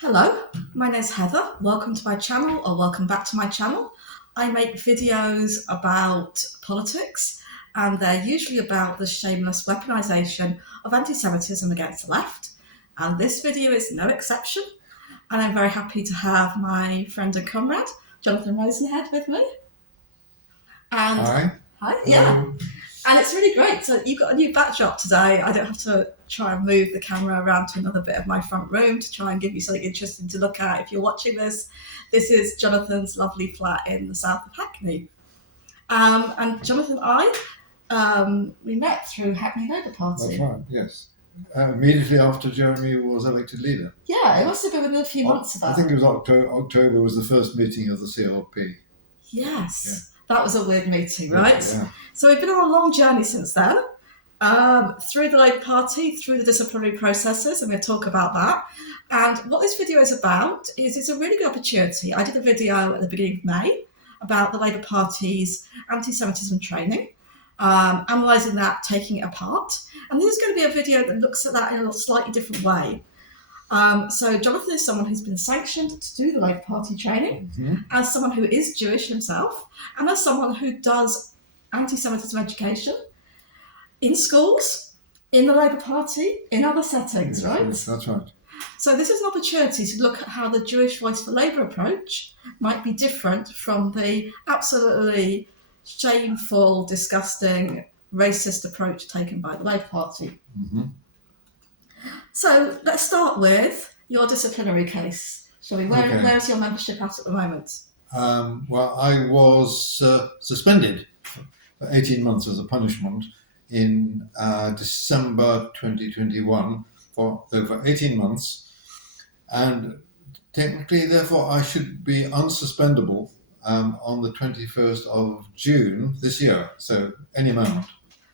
Hello, my name's Heather. Welcome to my channel, or welcome back to my channel. I make videos about politics, and they're usually about the shameless weaponisation of anti-Semitism against the left. And this video is no exception. And I'm very happy to have my friend and comrade, Jonathan Rosenhead, with me. And Hi. Hi, yeah. And it's really great. So you've got a new backdrop today. I don't have to try and move the camera around to another bit of my front room to try and give you something interesting to look at if you're watching this. This is Jonathan's lovely flat in the south of Hackney. And Jonathan and I, we met through Hackney Labour Party. That's right, yes. Immediately after Jeremy was elected leader. Yeah, it must have been within a few months of that. I think it was October was the first meeting of the CLP. Yes. Yeah. That was a weird meeting, right? Yeah. So we've been on a long journey since then, through the Labour Party, through the disciplinary processes, and we'll talk about that. And what this video is about is it's a really good opportunity. I did a video at the beginning of May about the Labour Party's anti-Semitism training, analysing that, taking it apart. And this is going to be a video that looks at that in a slightly different way. So Jonathan is someone who's been sanctioned to do the Labour Party training, as someone who is Jewish himself, and as someone who does anti-Semitism education in schools, in the Labour Party, in other settings, right? Yes, that's right. So this is an opportunity to look at how the Jewish Voice for Labour approach might be different from the absolutely shameful, disgusting, racist approach taken by the Labour Party. So let's start with your disciplinary case, shall we? Where's your membership at the moment? Well, I was suspended for 18 months as a punishment in December 2021 for over 18 months. And technically, therefore, I should be unsuspendable on the 21st of June this year, so any moment.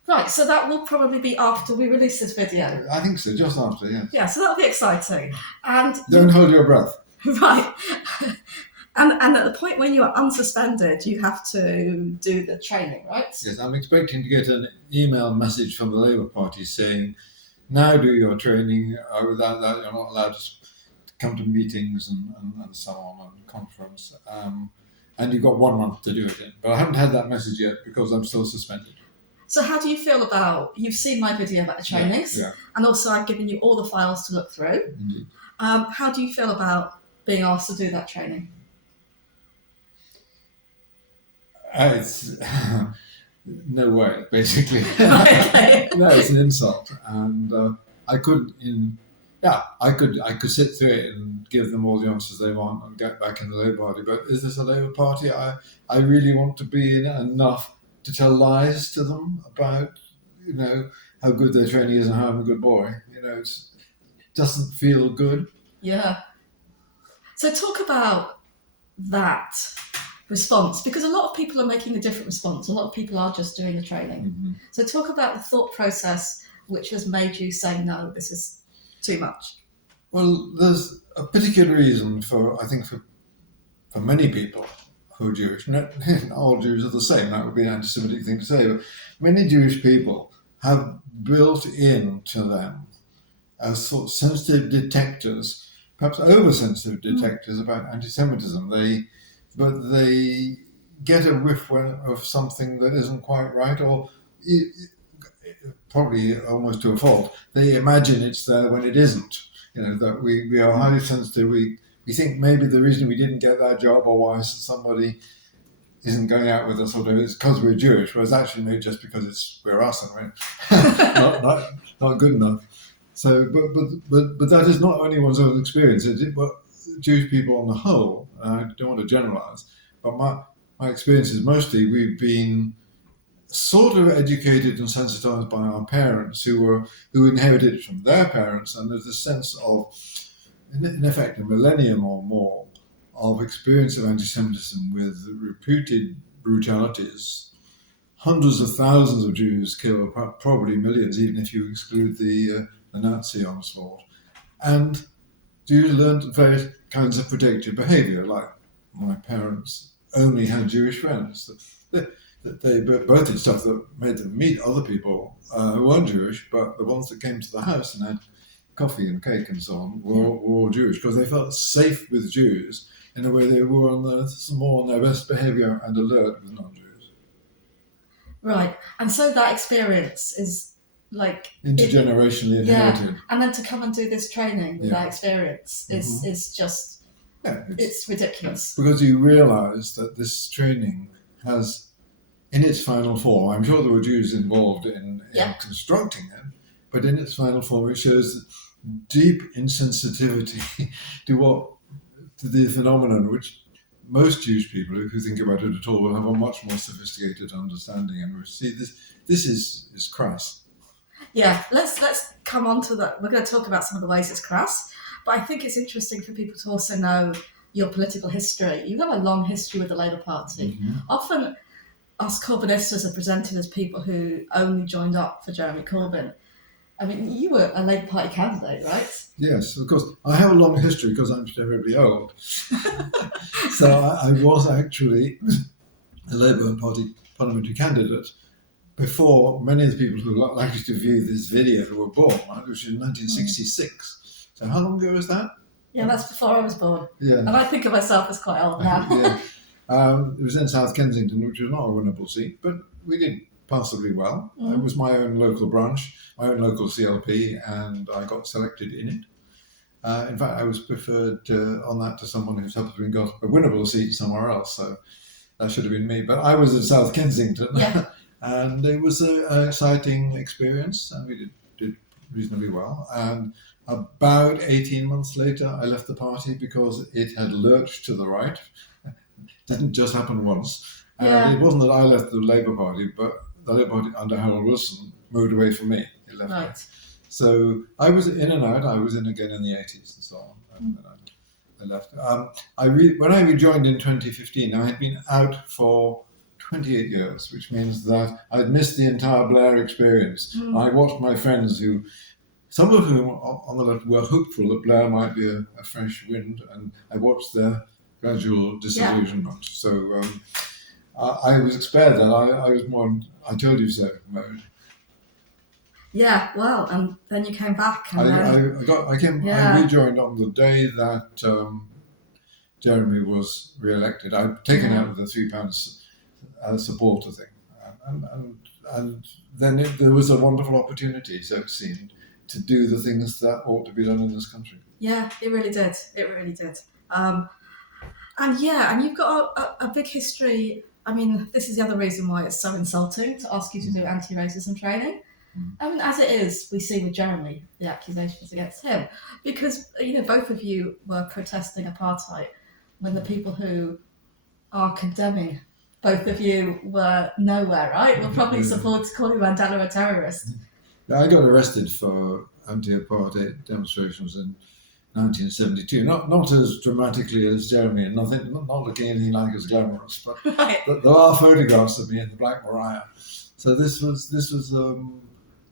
Right, so that will probably be after we release this video. I think so, just after, yes. Yeah, so that'll be exciting. And don't hold your breath. Right. And at the point when you are unsuspended, you have to do the training, right? Yes, I'm expecting to get an email message from the Labour Party saying, now do your training, without that you're not allowed to come to meetings and so on, and conference. And you've got 1 month to do it in. But I haven't had that message yet because I'm still suspended. So how do you feel about, you've seen my video about the trainings, and also I've given you all the files to look through. Indeed. How do you feel about being asked to do that training? It's no way, basically. Okay. No, it's an insult, and I could sit through it and give them all the answers they want and get back in the Labour Party. But is this a Labour Party? I really want to be in it enough to tell lies to them about, how good their training is and how I'm a good boy. It doesn't feel good. Yeah. So talk about that response, because a lot of people are making a different response. A lot of people are just doing the training. So talk about the thought process which has made you say, no, this is too much. Well, there's a particular reason for many people who are Jewish. Not all Jews are the same. That would be an anti-Semitic thing to say. But many Jewish people have built into them as sort of sensitive detectors, perhaps oversensitive detectors about anti-Semitism. They get a whiff of something that isn't quite right, or probably almost to a fault. They imagine it's there when it isn't. That we are highly sensitive. We think maybe the reason we didn't get that job or why somebody isn't going out with us is because we're Jewish, whereas actually maybe just because we're us and we're not good enough. So, but that is not anyone's own experience. But Jewish people on the whole, I don't want to generalise, but my experience is mostly we've been sort of educated and sensitised by our parents who inherited it from their parents, and there's a sense of, in effect, a millennium or more of experience of anti-Semitism with reputed brutalities. Hundreds of thousands of Jews killed, probably millions, even if you exclude the Nazi onslaught. And Jews learned various kinds of protective behaviour, like my parents only had Jewish friends. They both did stuff that made them meet other people who weren't Jewish, but the ones that came to the house and had coffee and cake and so on were all Jewish, because they felt safe with Jews in a way they were more on their best behaviour and alert with non-Jews. Right. And so that experience is like intergenerationally inherited. And then to come and do this training with that experience is just it's ridiculous. Because you realise that this training has, in its final form, I'm sure there were Jews involved in constructing it, but in its final form it shows deep insensitivity to the phenomenon, which most Jewish people, if you think about it at all, will have a much more sophisticated understanding, and we see this is crass. Yeah, let's come on to that. We're going to talk about some of the ways it's crass, but I think it's interesting for people to also know your political history. You have a long history with the Labour Party. Often us Corbynistas are presented as people who only joined up for Jeremy Corbyn. I mean, you were a Labour Party candidate, right? Yes, of course. I have a long history because I'm terribly old. So I was actually a Labour Party parliamentary candidate before many of the people who are likely to view this video were born, right? Which was in 1966. So how long ago was that? Yeah, that's before I was born. Yeah. And I think of myself as quite old now. It was in South Kensington, which was not a winnable seat, but we did passably well. It was my own local branch, my own local CLP, and I got selected in it. In fact, I was preferred on that to someone who subsequently got a winnable seat somewhere else, so that should have been me. But I was in South Kensington, and it was an exciting experience, and we did reasonably well. And about 18 months later, I left the party because it had lurched to the right. It didn't just happen once. And it wasn't that I left the Labour Party, but the Labour Party under Harold Wilson moved away from me. He left me. So I was in and out. I was in again in the 80s and so on. And then I left. When I rejoined in 2015, I had been out for 28 years, which means that I'd missed the entire Blair experience. I watched my friends some of whom on the left were hopeful that Blair might be a fresh wind, and I watched their gradual disillusionment. So I was spared that. I was more in I told you so mode. Yeah, well, and then you came back. And I rejoined on the day that Jeremy was re-elected. I'd taken out the £3 supporter thing, and then there was a wonderful opportunity, so it seemed, to do the things that ought to be done in this country. Yeah, it really did. It really did. And you've got a big history. I mean, this is the other reason why it's so insulting to ask you to do anti-racism training. I mean, as it is, we see with Jeremy the accusations against him, because both of you were protesting apartheid when the people who are condemning both of you were nowhere, right? We're probably supported calling Mandela a terrorist. I got arrested for anti-apartheid demonstrations in 1972. Not as dramatically as Jeremy, and not looking anything like as glamorous, but there are photographs of me in the Black Mariah. So this was a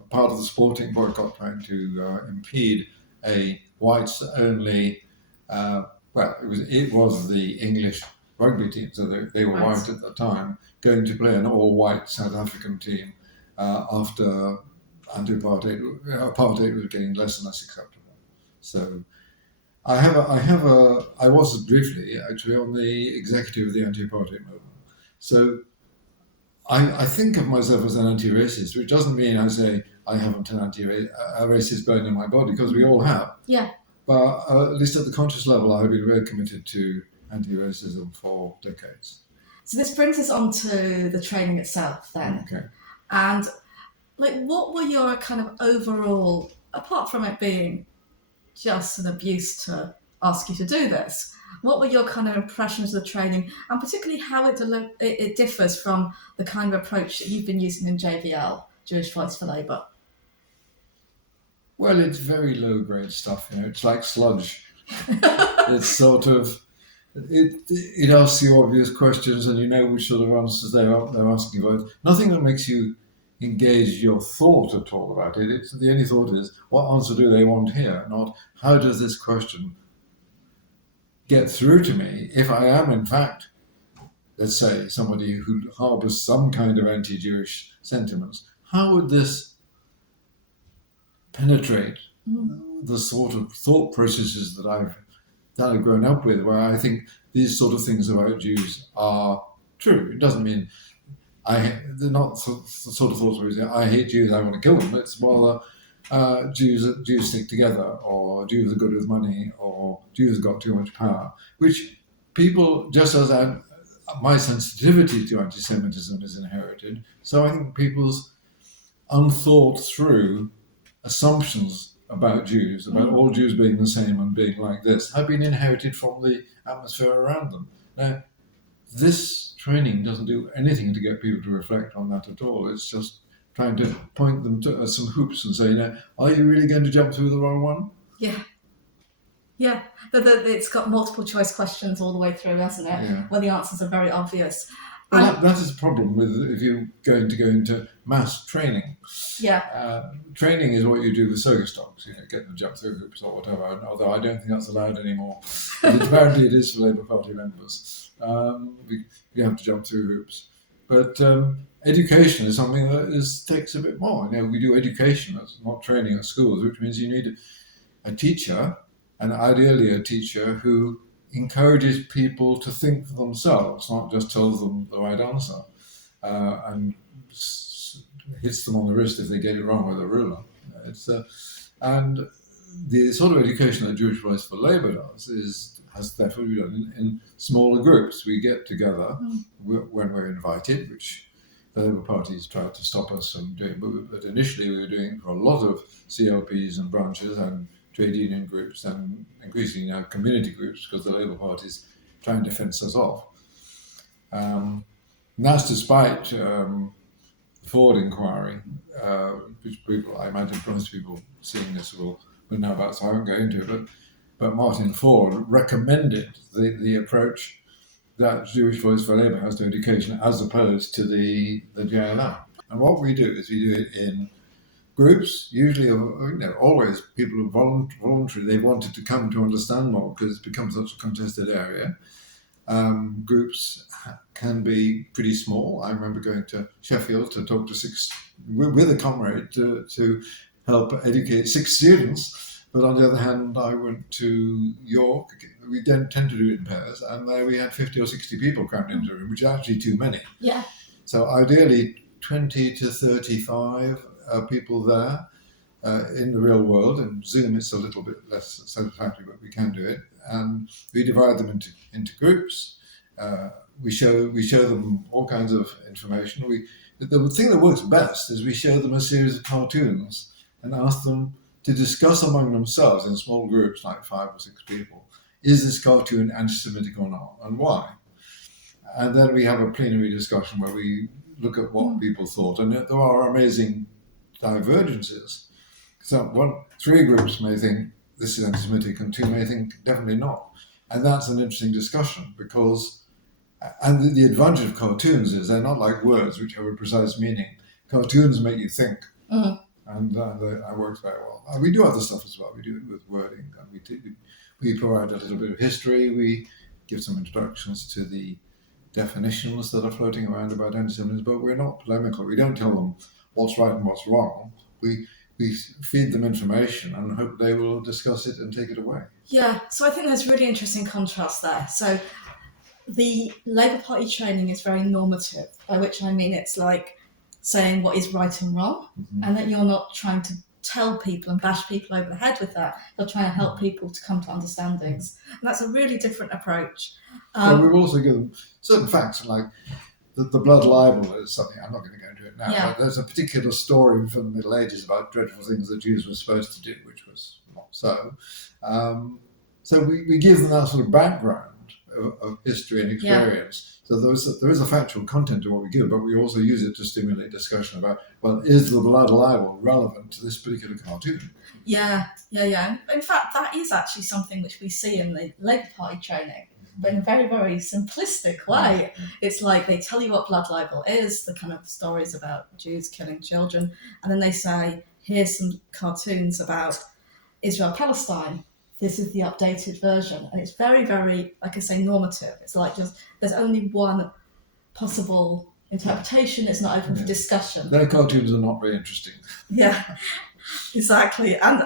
part of the sporting boycott trying to impede a whites-only. It was the English rugby team, so they were white at the time, going to play an all-white South African team after apartheid was getting less and less acceptable. So I was briefly actually on the executive of the anti-apartheid movement. So I think of myself as an anti-racist, which doesn't mean I say I haven't a racist bone in my body, because we all have. Yeah. But at least at the conscious level, I've been very committed to anti-racism for decades. So this brings us on to the training itself then. Okay. And what were your kind of overall, apart from it being just an abuse to ask you to do this, what were your kind of impressions of the training, and particularly how it differs from the kind of approach that you've been using in JVL, Jewish Voice for Labour? Well, it's very low-grade stuff, it's like sludge. It's sort of, it asks you obvious questions and you know which sort of answers they're asking about. Nothing that makes you engage your thought at all about it. The only thought is, what answer do they want here? Not, how does this question get through to me if I am, in fact, let's say, somebody who harbours some kind of anti-Jewish sentiments? How would this penetrate the sort of thought processes that I've grown up with, where I think these sort of things about Jews are true. It doesn't mean they're not the sort of thoughts where you say, I hate Jews, I want to kill them. It's more Jews stick together, or Jews are good with money, or Jews have got too much power, which people, just as my sensitivity to anti-Semitism is inherited, so I think people's unthought through assumptions about Jews, about all Jews being the same and being like this, have been inherited from the atmosphere around them. Now, this training doesn't do anything to get people to reflect on that at all. It's just trying to point them to some hoops and say, are you really going to jump through the wrong one? Yeah. Yeah, it's got multiple choice questions all the way through, hasn't it? Yeah. Where the answers are very obvious. Well, that is a problem with if you're going to go into mass training. Yeah. Training is what you do with circus dogs, get them to jump through hoops or whatever, although I don't think that's allowed anymore. Apparently it is for Labour Party members. You have to jump through hoops. But education is something that takes a bit more. We do education, that's not training at schools, which means you need a teacher, and ideally a teacher who encourages people to think for themselves, not just tells them the right answer, and hits them on the wrist if they get it wrong with a ruler. And the sort of education that Jewish Voice for Labour has therefore been done in smaller groups. We get together when we're invited, which the Labour Party's tried to stop us from doing, but initially we were doing it for a lot of CLPs and branches and trade union groups, and increasingly now community groups, because the Labour Party's trying to fence us off. And that's despite the Ford inquiry, which people, I imagine most people seeing this will know about, so I won't go into it, but Martin Ford recommended the approach that Jewish Voice for Labour has to education as opposed to the JLM. And what we do is we do it in groups, usually, always people who voluntary, they wanted to come to understand more because it's become such a contested area. Groups can be pretty small. I remember going to Sheffield to talk to with a comrade to help educate 6 students. But on the other hand, I went to York. We don't tend to do it in pairs, and there we had 50 or 60 people crammed into a room, which is actually too many. Yeah. So ideally, 20 to 35 people there in the real world. In Zoom, it's a little bit less satisfactory, but we can do it. And we divide them into groups. We show them all kinds of information. The thing that works best is we show them a series of cartoons and ask them to discuss among themselves in small groups, like 5 or 6 people, is this cartoon anti-Semitic or not, and why? And then we have a plenary discussion where we look at what people thought, and there are amazing divergences. So 3 groups may think this is anti-Semitic, and 2 may think definitely not. And that's an interesting discussion because, and the advantage of cartoons is they're not like words which have a precise meaning. Cartoons make you think. And that works very well. We do other stuff as well. We do it with wording, and we provide a little bit of history. We give some introductions to the definitions that are floating around about antisemitism, but we're not polemical. We don't tell them what's right and what's wrong. We feed them information and hope they will discuss it and take it away. Yeah, so I think there's really interesting contrast there. So the Labour Party training is very normative, by which I mean it's like saying what is right and wrong, and that you're not trying to tell people and bash people over the head with that. You're trying to help people to come to understandings. And that's a really different approach. Well, we've also given certain facts, like the blood libel is something, I'm not going to go into it now, but there's a particular story from the Middle Ages about dreadful things that Jews were supposed to do, which was not so. So we give them that sort of background of history and experience. So there is a factual content to what we give, but we also use it to stimulate discussion about, well, is the blood libel relevant to this particular cartoon? Yeah. In fact, that is actually something which we see in the Labour Party training, but in a very, very simplistic way. It's like they tell you what blood libel is, the kind of stories about Jews killing children, and then they say, here's some cartoons about Israel-Palestine. This is the updated version. And it's very, very, like I say, normative. It's like just, there's only one possible interpretation. It's not open for discussion. Their cartoons are not very interesting. Yeah. Exactly. And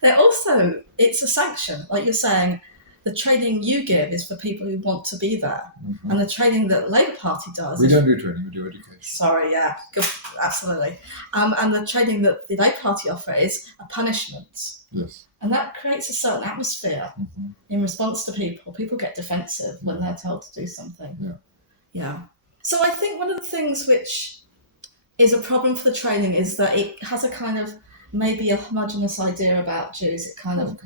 they're also, it's a sanction. Like you're saying, the training you give is for people who want to be there. Mm-hmm. And the training that Labour Party does... We don't do training, we do education. Sorry, yeah, good, absolutely. And the training that the Labour Party offer is a punishment. Yes. And that creates a certain atmosphere in response to people. People get defensive when they're told to do something. Yeah. So I think one of the things which is a problem for the training is that it has a kind of maybe a homogenous idea about Jews. It kind of,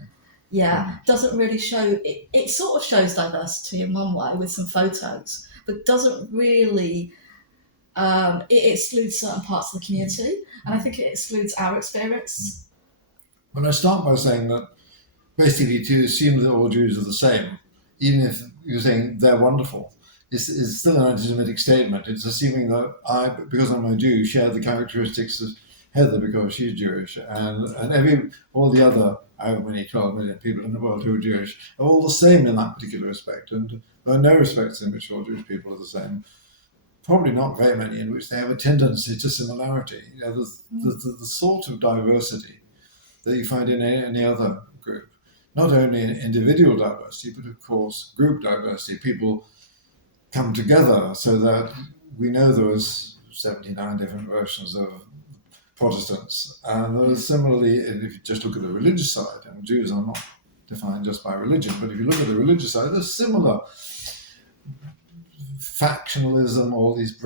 doesn't really show, it sort of shows diversity in one way with some photos, but doesn't really, it excludes certain parts of the community. And I think it excludes our experience. When I start by saying that basically to assume that all Jews are the same, even if you're saying they're wonderful, is still an anti-Semitic statement. It's assuming that I, because I'm a Jew, share the characteristics of Heather because she's Jewish, and all the other, however many 12 million people in the world who are Jewish, are all the same in that particular respect. And there are no respects in which all Jewish people are the same. Probably not very many in which they have a tendency to similarity. You know, the sort of diversity that you find in any other group. Not only individual diversity, but of course group diversity. People come together so that we know there was 79 different versions of Protestants. And there was similarly, if you just look at the religious side, and Jews are not defined just by religion, but if you look at the religious side, there's similar factionalism, all these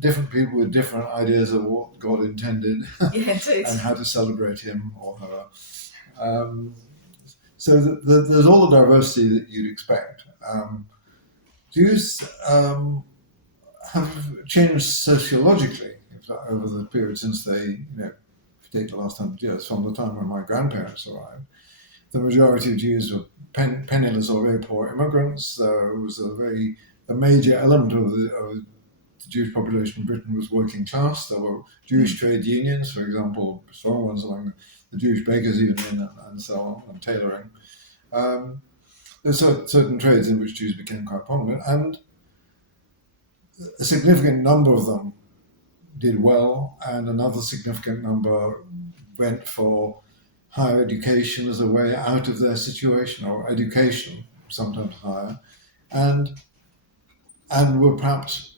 different people with different ideas of what God intended and how to celebrate him or her. So there's all the diversity that you'd expect. Jews have changed sociologically over the period since they, take the last 100 years, from the time when my grandparents arrived. The majority of Jews were penniless or very poor immigrants. It was a major element of the Jewish population in Britain was working class. There were Jewish trade unions, for example, strong ones among the Jewish Bakers Union and so on, and tailoring. There's certain trades in which Jews became quite prominent, and a significant number of them did well, and another significant number went for higher education as a way out of their situation, or education, sometimes higher, and were perhaps,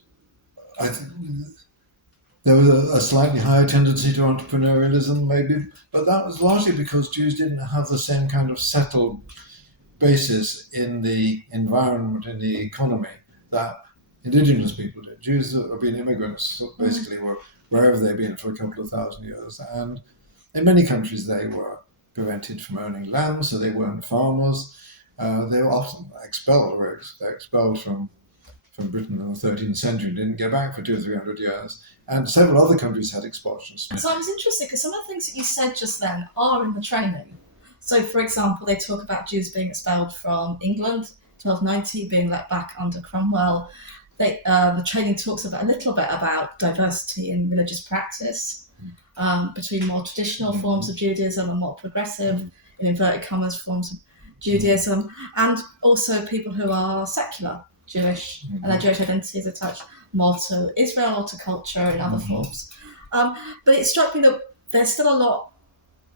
I think, there was a slightly higher tendency to entrepreneurialism, maybe, but that was largely because Jews didn't have the same kind of settled basis in the environment, in the economy, that indigenous people did. Jews that have been immigrants basically were wherever they've been for a couple of thousand years, and in many countries they were prevented from owning land, so they weren't farmers. They were often expelled from Britain in the 13th century, didn't get back for 200 or 300 years, and several other countries had expulsions. So I was interested because some of the things that you said just then are in the training. So, for example, they talk about Jews being expelled from England, 1290, being let back under Cromwell. The training talks a little bit about diversity in religious practice between more traditional forms of Judaism and more progressive, in inverted commas, forms of Judaism, and also people who are secular Jewish, and their Jewish identity is attached more to Israel or to culture in other forms. But it struck me that there's still a lot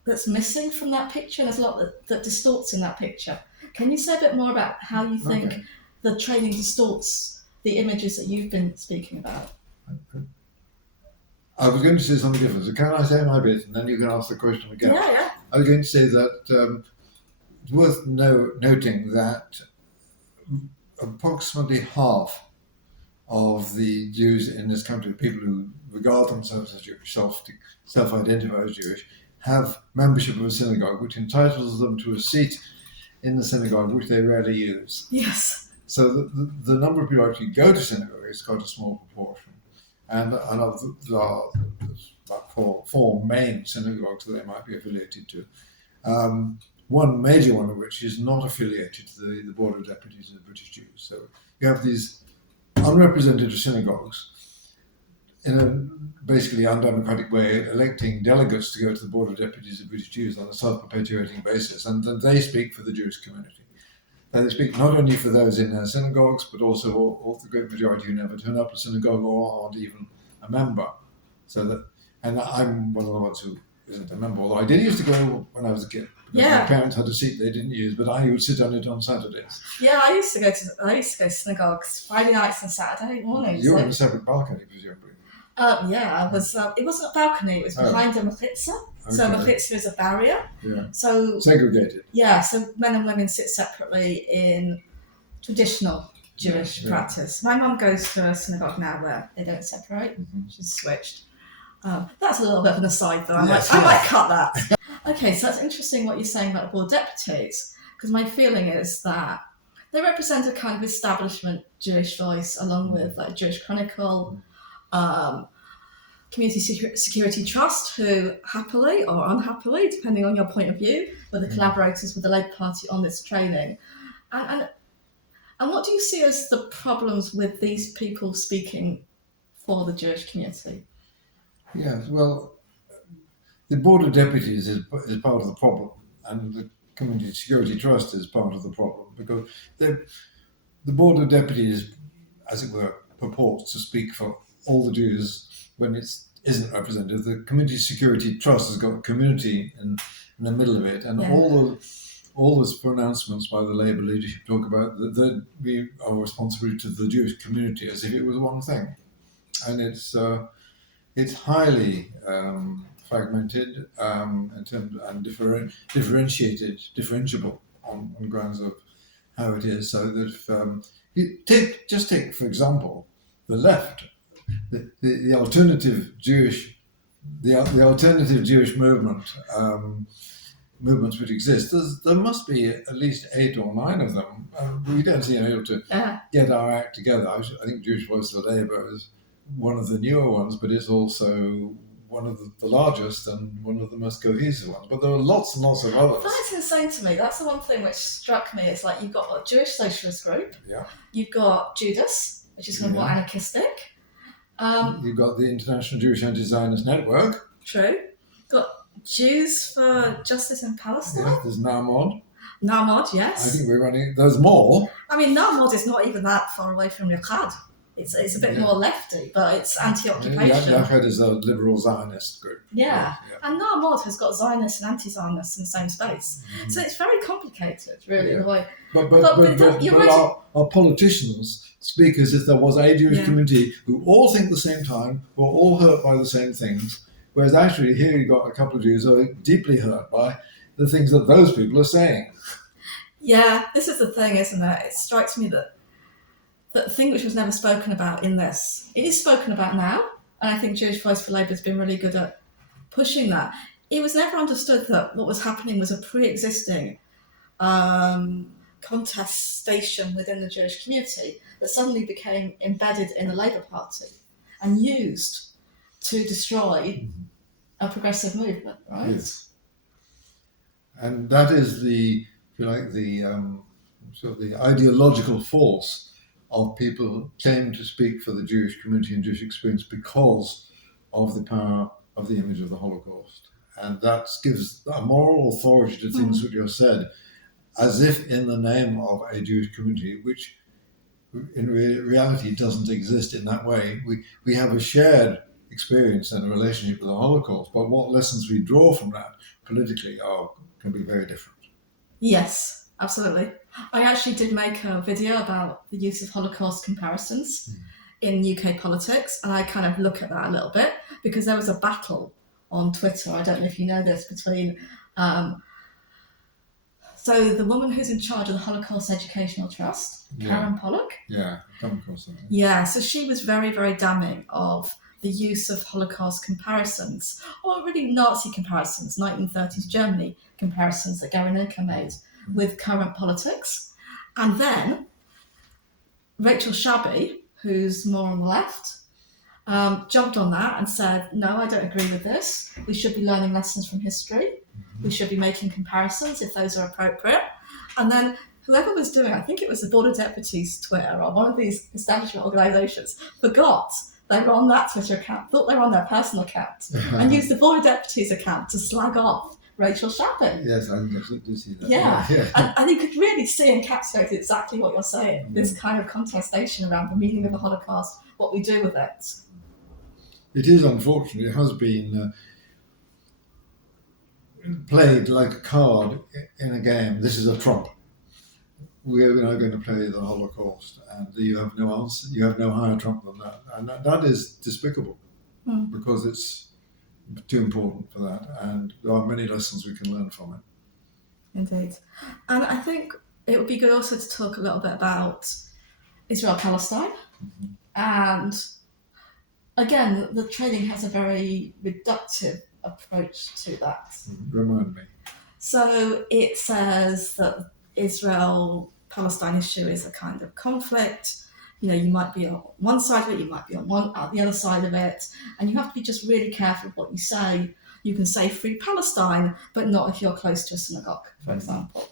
that's missing from that picture, and there's a lot that distorts in that picture. Can you say a bit more about how you think the training distorts the images that you've been speaking about? I was going to say something different, so can I say my bit and then you can ask the question again? Yeah. I was going to say that it's worth noting that approximately half of the Jews in this country, people who regard themselves as Jewish, self-identify as Jewish, have membership of a synagogue, which entitles them to a seat in the synagogue, which they rarely use. Yes. So the number of people who actually go to synagogue is quite a small proportion. And there are about four main synagogues that they might be affiliated to. One major one of which is not affiliated to the Board of Deputies of the British Jews. So you have these unrepresented synagogues in a basically undemocratic way, electing delegates to go to the Board of Deputies of British Jews on a self-perpetuating basis, and then they speak for the Jewish community. And they speak not only for those in their synagogues, but also all the great majority who never turn up to synagogue or aren't even a member. And I'm one of the ones who isn't a member, although I did used to go when I was a kid. Yeah. My parents had a seat they didn't use, but I would sit on it on Saturdays. Yeah, I used to go to synagogues Friday nights and Saturday mornings. You were in a separate balcony, presumably. Yeah, I was. It wasn't a balcony; it was behind a mechitza. Okay. So mechitza is a barrier. Yeah. So segregated. Yeah, so men and women sit separately in traditional Jewish practice. My mum goes to a synagogue now where they don't separate. She's switched. That's a little bit of an aside, though. I might cut that. Okay, so that's interesting what you're saying about the board deputies, because my feeling is that they represent a kind of establishment Jewish voice, along with like Jewish Chronicle, Community Security Trust, who happily or unhappily, depending on your point of view, were the collaborators with the Labour Party on this training. And what do you see as the problems with these people speaking for the Jewish community? Yes, well, the Board of Deputies is part of the problem, and the Community Security Trust is part of the problem, because the Board of Deputies, as it were, purports to speak for all the Jews when it isn't representative. The Community Security Trust has got community in the middle of it, and all those pronouncements by the Labour leadership talk about that we are responsible to the Jewish community as if it was one thing, and it's highly fragmented in terms and differentiable on grounds of how it is. So that take for example the left, the alternative Jewish movement. Movements which exist, there must be at least 8 or 9 of them. We don't seem able to get our act together. I think Jewish Voice of Labour is one of the newer ones, but it's also one of the largest and one of the most cohesive ones. But there are lots and lots of others. That's insane to me. That's the one thing which struck me. It's like you've got a Jewish socialist group. Yeah. You've got Judas, which is kind of more anarchistic. You've got the International Jewish Anti-Zionist Network. True. Got Jews for Justice in Palestine. Yeah, there's Narmod. Narmod, yes. I think we're running. There's more. I mean, Narmod is not even that far away from Yachad. It's a bit more lefty, but it's anti-occupation. Yachad is a liberal Zionist group. Yeah. And Narmod has got Zionists and anti-Zionists in the same space. So it's very complicated, really, the way. But our politicians speak as if there was a Jewish community who all think at the same time, who are all hurt by the same things, whereas actually here you've got a couple of Jews who are deeply hurt by the things that those people are saying. Yeah, this is the thing, isn't it? It strikes me that the thing which was never spoken about in this, it is spoken about now, and I think Jewish Voice for Labour has been really good at pushing that. It was never understood that what was happening was a pre-existing contestation within the Jewish community that suddenly became embedded in the Labour Party and used to destroy a progressive movement, right? Yes. And that is the ideological force of people who claim to speak for the Jewish community and Jewish experience because of the power of the image of the Holocaust. And that gives a moral authority to things which are said as if in the name of a Jewish community, which in reality doesn't exist in that way. We have a shared experience and a relationship with the Holocaust, but what lessons we draw from that politically can be very different. Yes, absolutely. I actually did make a video about the use of Holocaust comparisons in UK politics, and I kind of look at that a little bit because there was a battle on Twitter, I don't know if you know this, between so the woman who's in charge of the Holocaust Educational Trust, Karen Pollock. Yeah, come across that. Yeah, so she was very, very damning of the use of Holocaust comparisons, or really Nazi comparisons, 1930s Germany comparisons that Guernica made with current politics. And then Rachel Shabby, who's more on the left, jumped on that and said, no, I don't agree with this. We should be learning lessons from history. We should be making comparisons if those are appropriate. And then whoever was doing, I think it was the Board of Deputies Twitter or one of these establishment organisations, forgot they were on that Twitter account, thought they were on their personal account, and used the Board of Deputies account to slag off Rachel Shabby. Yes, I did see that. Yeah. And you could really see encapsulated exactly what you're saying, this kind of contestation around the meaning of the Holocaust, what we do with it. It is unfortunate. It has been played like a card in a game. This is a trump. We're now going to play the Holocaust, and you have no answer. You have no higher trump than that, and that is despicable because it's too important for that. And there are many lessons we can learn from it. Indeed. And I think it would be good also to talk a little bit about Israel-Palestine. And again, the training has a very reductive approach to that. Remind me. So it says that Israel-Palestine issue is a kind of conflict. You might be on one side of it, you might be on the other side of it, and you have to be just really careful of what you say. You can say free Palestine, but not if you're close to a synagogue, for example.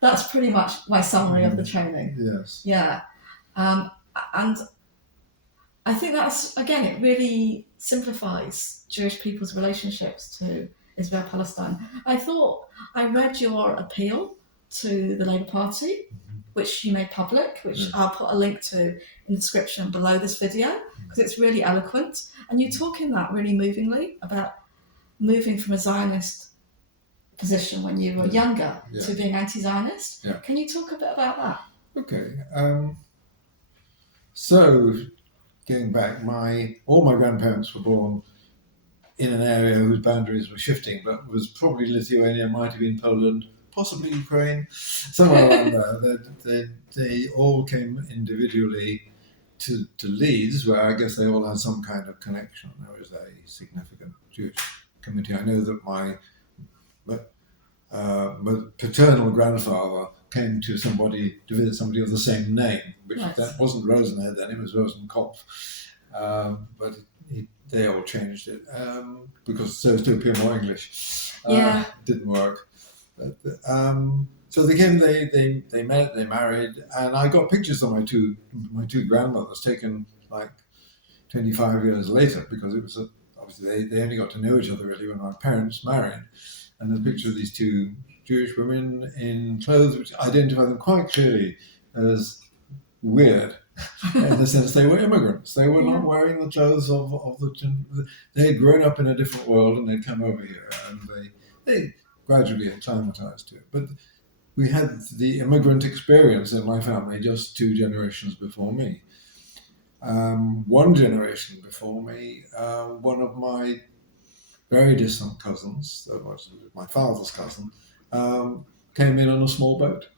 That's pretty much my summary of the training. Yes. Yeah. And I think that's, again, it really simplifies Jewish people's relationships to Israel-Palestine. I read your appeal to the Labour Party, which you made public, which I'll put a link to in the description below this video, because it's really eloquent. And you talk in that really movingly about moving from a Zionist position when you were younger to being anti-Zionist. Yeah. Can you talk a bit about that? Okay. So, going back, all my grandparents were born in an area whose boundaries were shifting, but was probably Lithuania, might have been Poland, possibly Ukraine, somewhere around there. They all came individually to Leeds, where I guess they all had some kind of connection. There was a significant Jewish community. I know that my paternal grandfather came to visit somebody of the same name, which that wasn't Rosenhead then, it was Rosenkopf. But they all changed it because so to appear more English. Didn't work. But, so they came, they met, they married, and I got pictures of my two grandmothers taken like 25 years later, because it was obviously they only got to know each other really when my parents married. And there's a picture of these two Jewish women in clothes which identify them quite clearly as weird, in the sense they were immigrants. They were not wearing the clothes of the. They had grown up in a different world and they'd come over here, and they gradually acclimatized to it. But we had the immigrant experience in my family just 2 generations before me. 1 generation before me, one of my very distant cousins, that was my father's cousin, came in on a small boat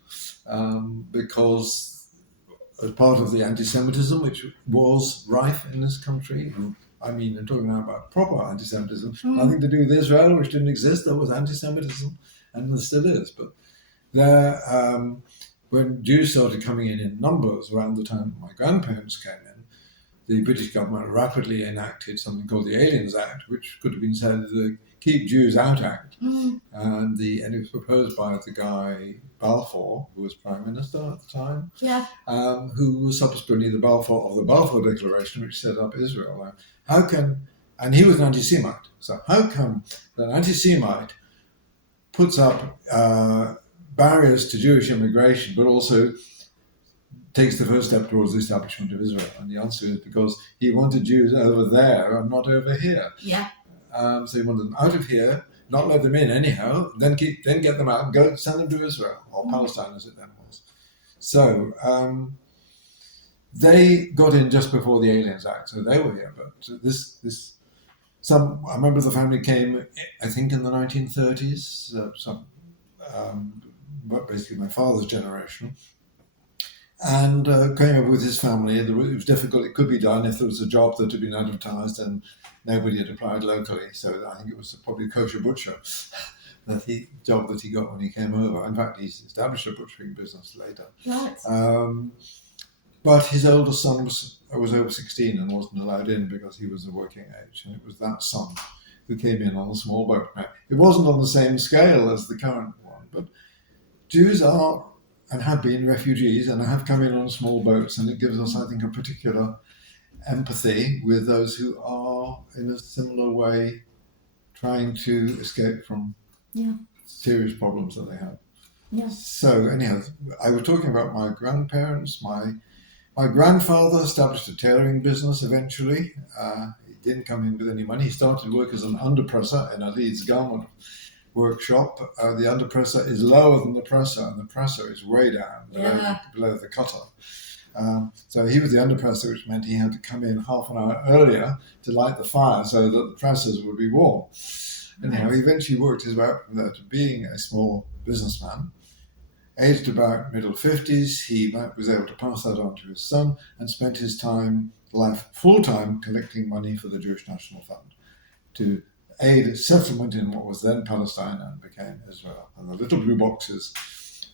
because as part of the antisemitism which was rife in this country. I mean, I'm talking now about proper anti-Semitism, nothing to do with Israel, which didn't exist. There was anti-Semitism, and there still is. But there, when Jews started coming in numbers around the time my grandparents came in, the British government rapidly enacted something called the Aliens Act, which could have been said the Keep Jews Out Act. And it was proposed by the guy Balfour, who was Prime Minister at the time, who was subsequently the Balfour Declaration, which set up Israel. And he was an anti-Semite. So how come an anti-Semite puts up barriers to Jewish immigration, but also takes the first step towards the establishment of Israel? And the answer is because he wanted Jews over there and not over here. So he wanted them out of here, not let them in anyhow, then get them out and go send them to Israel, or Palestine as it then was. So they got in just before the Aliens Act, so they were here. But I remember the family came, I think, in the 1930s. But basically my father's generation. And came up with his family. It was difficult. It could be done if there was a job that had been advertised and nobody had applied locally. So I think it was probably a kosher butcher job that he got when he came over. In fact, he's established a butchering business later. Right. But his oldest son was over 16 and wasn't allowed in because he was of working age. And it was that son who came in on a small boat. Now, it wasn't on the same scale as the current one, but Jews are and have been refugees and have come in on small boats, and it gives us, I think, a particular empathy with those who are in a similar way trying to escape from serious problems that they have. So anyhow, I was talking about my grandparents. My grandfather established a tailoring business eventually. He didn't come in with any money. He started work as an underpresser in a Leeds garment workshop. The underpresser is lower than the presser, and the presser is way down below the cutter. So he was the underpresser, which meant he had to come in half an hour earlier to light the fire so that the pressers would be warm. Anyhow, he eventually worked his way up from there to being a small businessman. Aged about middle 50s, he was able to pass that on to his son and spent his life full-time collecting money for the Jewish National Fund to aid settlement in what was then Palestine and became Israel. And the little blue boxes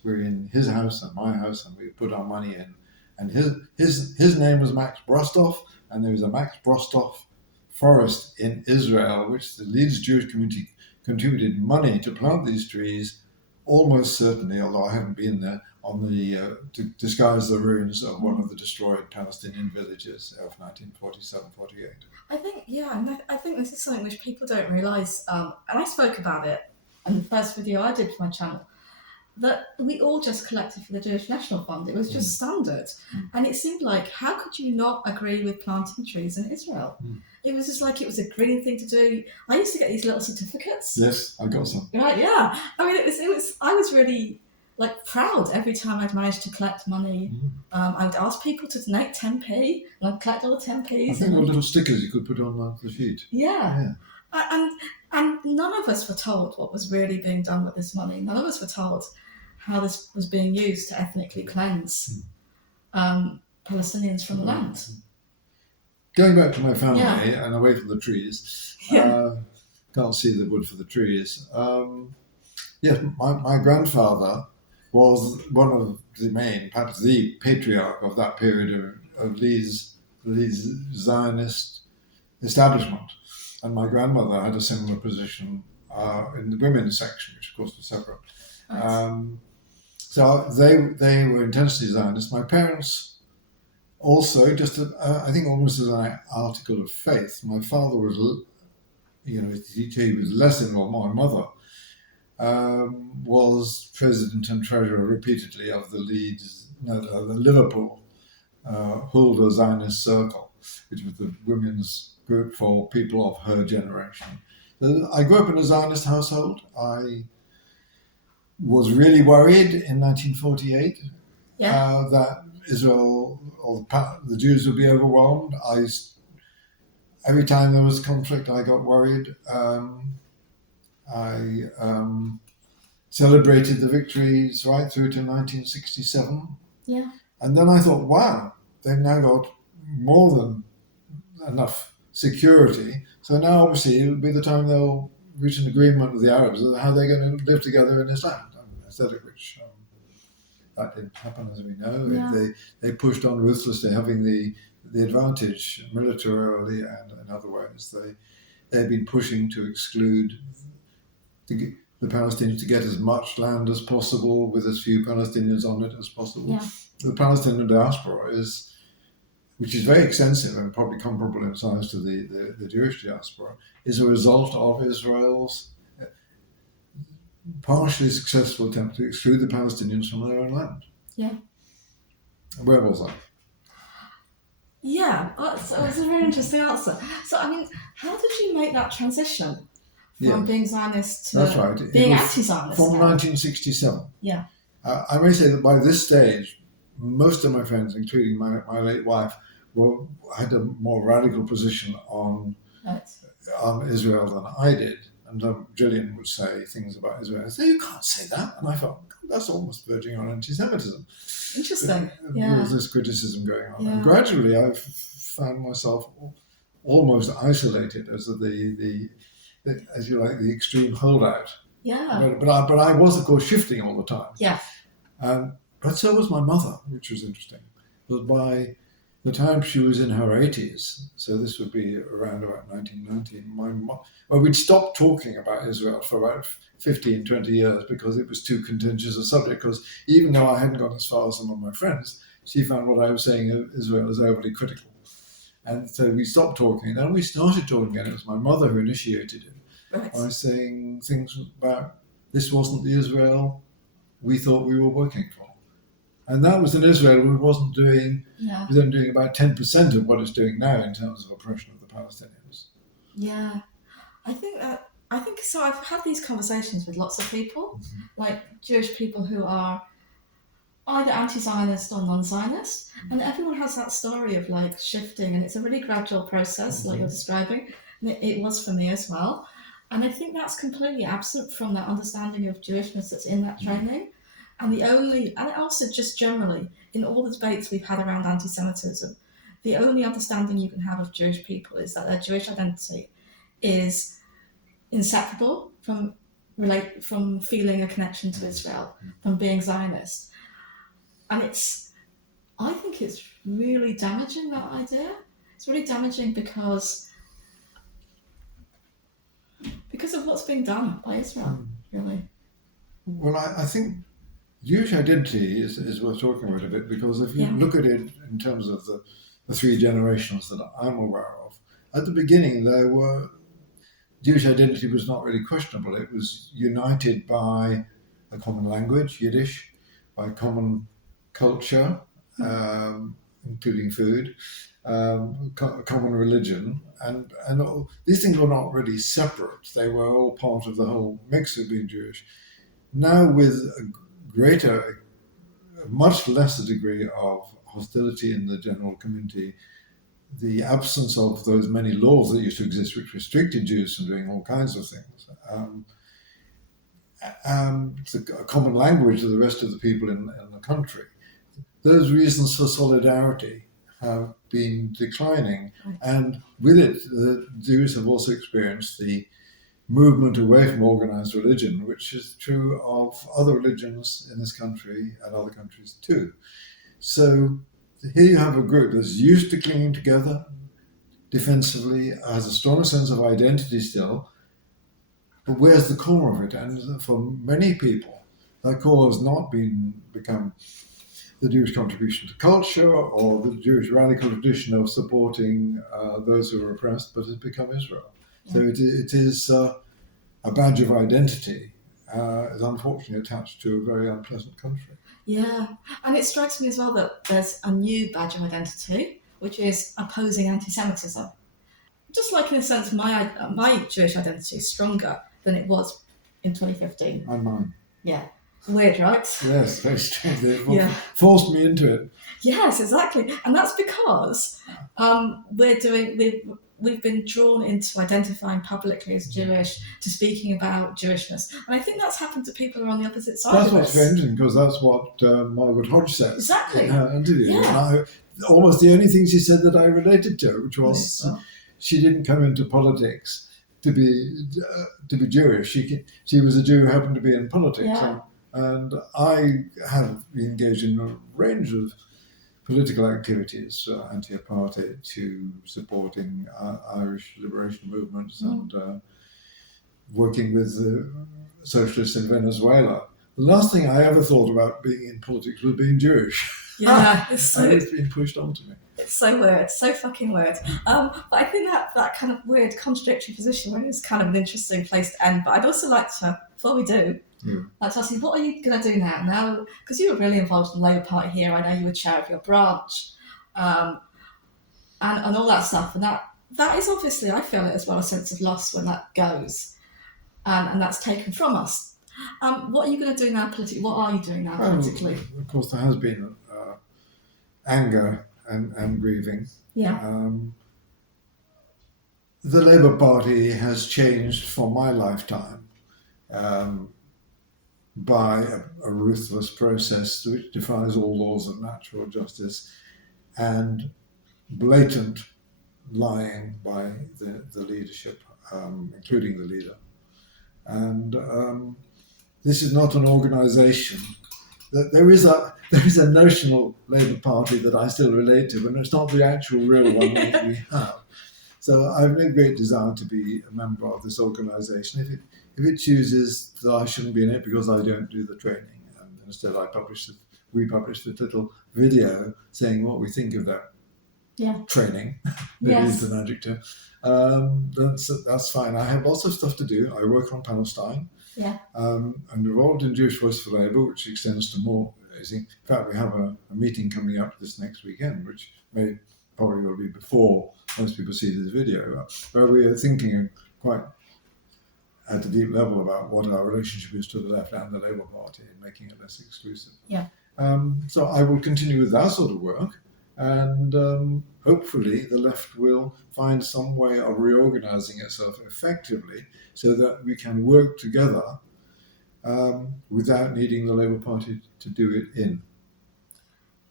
were in his house and my house, and we put our money in. And his name was Max Brostoff, and there was a Max Brostoff forest in Israel, which the Leeds Jewish community contributed money to plant these trees, almost certainly, although I haven't been there, to disguise the ruins of one of the destroyed Palestinian villages of 1947-48. I think this is something which people don't realise, and I spoke about it in the first video I did for my channel, that we all just collected for the Jewish National Fund. It was just standard. And it seemed like, how could you not agree with planting trees in Israel? It was just like it was a green thing to do. I used to get these little certificates. Yes, I got some. Right, yeah. I mean, I was really proud every time I'd managed to collect money. I would ask people to donate 10p, and I'd collect all the 10p's. I think there were little stickers you could put on the sheet. Yeah. And none of us were told what was really being done with this money. None of us were told how this was being used to ethnically cleanse Palestinians from the land. Going back to my family and away from the trees, can't see the wood for the trees. My grandfather was one of the main, perhaps the patriarch of that period of Leeds Zionist establishment. And my grandmother had a similar position in the women's section, which of course was separate. So they were intensely Zionist. My parents also, I think almost as an article of faith. My father was, he was less in law. My mother was president and treasurer repeatedly of the Liverpool Hulda Zionist Circle, which was the women's group for people of her generation. I grew up in a Zionist household. I was really worried in 1948 that Israel or the Jews would be overwhelmed. Every time there was conflict, I got worried. I celebrated the victories right through to 1967. Yeah. And then I thought, wow, they've now got more than enough security. So now obviously it'll be the time they'll reach an agreement with the Arabs as how they're going to live together in this land. Which that didn't happen, as we know. Yeah. They pushed on ruthlessly, having the advantage militarily and in other ways. They've been pushing to exclude the Palestinians to get as much land as possible with as few Palestinians on it as possible. Yeah. The Palestinian diaspora which is very extensive and probably comparable in size to the Jewish diaspora, is a result of Israel's partially successful attempt to exclude the Palestinians from their own land. Yeah. Where was I? Yeah, that's a very interesting answer. So, I mean, how did you make that transition from being Zionist to being anti-Zionist? From 1967. Yeah. I may say that by this stage, most of my friends, including my late wife, had a more radical position on Israel than I did. And Gillian would say things about Israel. I'd say, you can't say that. And I thought, that's almost verging on anti-Semitism. Interesting. There was this criticism going on. Yeah. And gradually I've found myself almost isolated as the extreme holdout. Yeah. But I was, of course, shifting all the time. Yeah. But so was my mother, which was interesting. But by the time she was in her 80s, so this would be around about 1990, we'd stopped talking about Israel for about 15, 20 years because it was too contentious a subject, because even though I hadn't gone as far as some of my friends, she found what I was saying of Israel as overly critical. And so we stopped talking, and then we started talking again. It was my mother who initiated it. Right. I was saying things about this wasn't the Israel we thought we were working for. And that was an Israel who wasn't doing, was only doing about 10% of what it's doing now in terms of oppression of the Palestinians. Yeah. I think that I think so. I've had these conversations with lots of people, like Jewish people who are either anti-Zionist or non-Zionist, and everyone has that story of like shifting, and it's a really gradual process, like you're describing. And it was for me as well, and I think that's completely absent from that understanding of Jewishness that's in that training. And also just generally in all the debates we've had around anti-Semitism, the only understanding you can have of Jewish people is that their Jewish identity is inseparable from feeling a connection to Israel, from being Zionist. And I think it's really damaging, that idea. It's really damaging because of what's being done by Israel, really. Well, I think Jewish identity is worth talking about a bit, because if you look at it in terms of the three generations that I'm aware of, at the beginning Jewish identity was not really questionable. It was united by a common language, Yiddish, by common culture, including food, common religion, and all, these things were not really separate. They were all part of the whole mix of being Jewish. Now, with a much lesser degree of hostility in the general community, the absence of those many laws that used to exist which restricted Jews from doing all kinds of things, the common language of the rest of the people in the country, those reasons for solidarity have been declining. And with it, the Jews have also experienced the movement away from organized religion, which is true of other religions in this country and other countries too. So here you have a group that's used to clinging together defensively, has a strong sense of identity still, but where's the core of it? And for many people, that core has not become the Jewish contribution to culture or the Jewish radical tradition of supporting those who are oppressed, but has become Israel. So it is a badge of identity, is unfortunately attached to a very unpleasant country. Yeah, and it strikes me as well that there's a new badge of identity, which is opposing anti-Semitism. Just like in a sense, my Jewish identity is stronger than it was in 2015. And mine. Yeah. Weird, right? Yes, very strange. They forced me into it. Yes, exactly. And that's because we've been drawn into identifying publicly as Jewish, to speaking about Jewishness. And I think that's happened to people who are on the opposite side that's of what's us. very interesting, because that's what Margaret Hodge says Exactly. in her interview. Yeah. Almost the only thing she said that I related to, which was she didn't come into politics to be Jewish. She was a Jew who happened to be in politics. Yeah. And I have been engaged in a range of political activities, anti-apartheid to supporting Irish liberation movements and working with the socialists in Venezuela. The last thing I ever thought about being in politics was being Jewish. Yeah, it's been pushed onto me. It's so weird, so fucking weird. But I think that kind of weird contradictory position is kind of an interesting place to end. But I'd also like to, before we do, like to ask you, what are you going to do now? Because you were really involved in the Labour Party here. I know you were chair of your branch, and all that stuff. And that is obviously, I feel it as well, a sense of loss when that goes, and that's taken from us. What are you going to do now politically? What are you doing now politically? Of course, there has been anger and grieving. Yeah. The Labour Party has changed for my lifetime by a ruthless process which defies all laws of natural justice and blatant lying by the leadership, including the leader. And this is not an organisation. There is a notional Labour Party that I still relate to, and it's not the actual real one that we have. So I have no great desire to be a member of this organisation. If it chooses that I shouldn't be in it because I don't do the training, and instead we publish the little video saying what we think of that training, that is an adjective, that's fine. I have lots of stuff to do. I work on Palestine. Yeah. I'm involved in Jewish Voice for Labour, which extends to more. In fact, we have a meeting coming up this next weekend, which probably will be before most people see this video, where we are thinking quite at a deep level about what our relationship is to the left and the Labour Party and making it less exclusive. Yeah. So I will continue with that sort of work, and hopefully the left will find some way of reorganizing itself effectively so that we can work together without needing the Labour Party to do it in.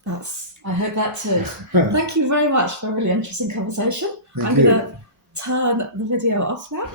I hope that too. Thank you very much for a really interesting conversation. Thank I'm you. going to turn the video off now.